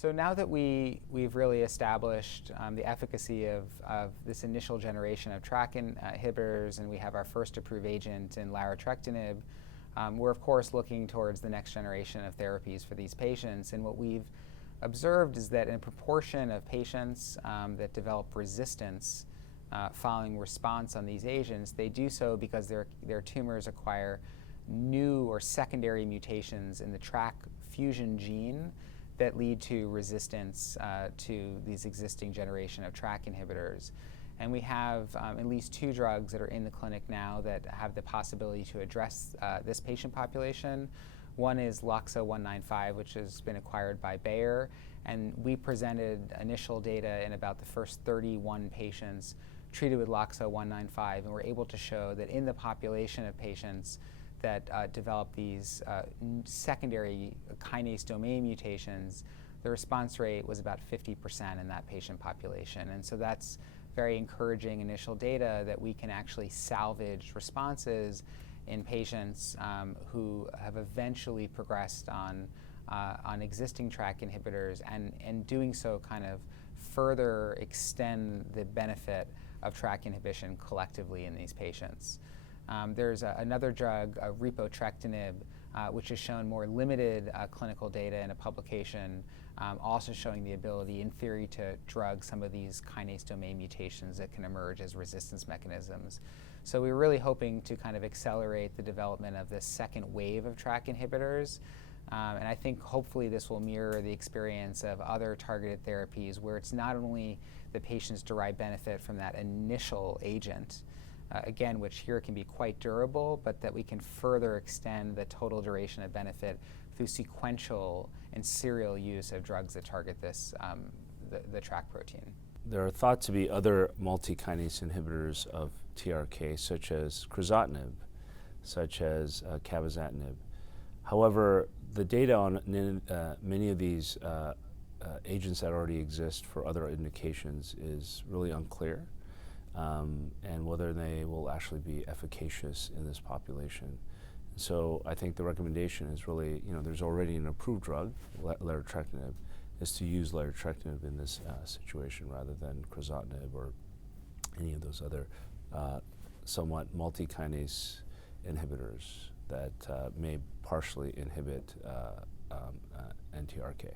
So now that we've really established the efficacy of this initial generation of TRK inhibitors, and we have our first approved agent in repotrectinib, we're of course looking towards the next generation of therapies for these patients. And what we've observed is that in a proportion of patients that develop resistance following response on these agents, they do so because their tumors acquire new or secondary mutations in the TRK-Fusion gene that lead to resistance to these existing generation of TRK inhibitors. And we have at least 2 drugs that are in the clinic now that have the possibility to address this patient population. One is LOXO-195, which has been acquired by Bayer, and we presented initial data in about the first 31 patients treated with LOXO-195, and we're able to show that in the population of patients that develop these secondary kinase domain mutations, the response rate was about 50% in that patient population. And so that's very encouraging initial data that we can actually salvage responses in patients who have eventually progressed on existing TRK inhibitors, and doing so kind of further extend the benefit of TRK inhibition collectively in these patients. There's another drug, repotrectinib, which has shown more limited clinical data in a publication, also showing the ability in theory to drug some of these kinase domain mutations that can emerge as resistance mechanisms. So we're really hoping to kind of accelerate the development of this second wave of TRK inhibitors. And I think hopefully this will mirror the experience of other targeted therapies where it's not only the patients derive benefit from that initial agent, again, which here can be quite durable, but that we can further extend the total duration of benefit through sequential and serial use of drugs that target this, the TRK protein. There are thought to be other multi-kinase inhibitors of TRK, such as crizotinib, such as cabozantinib. However, the data on many of these agents that already exist for other indications is really unclear, and whether they will actually be efficacious in this population. So I think the recommendation is really, there's already an approved drug, repotrectinib, is to use repotrectinib in this situation rather than crizotinib or any of those other somewhat multi-kinase inhibitors that may partially inhibit NTRK.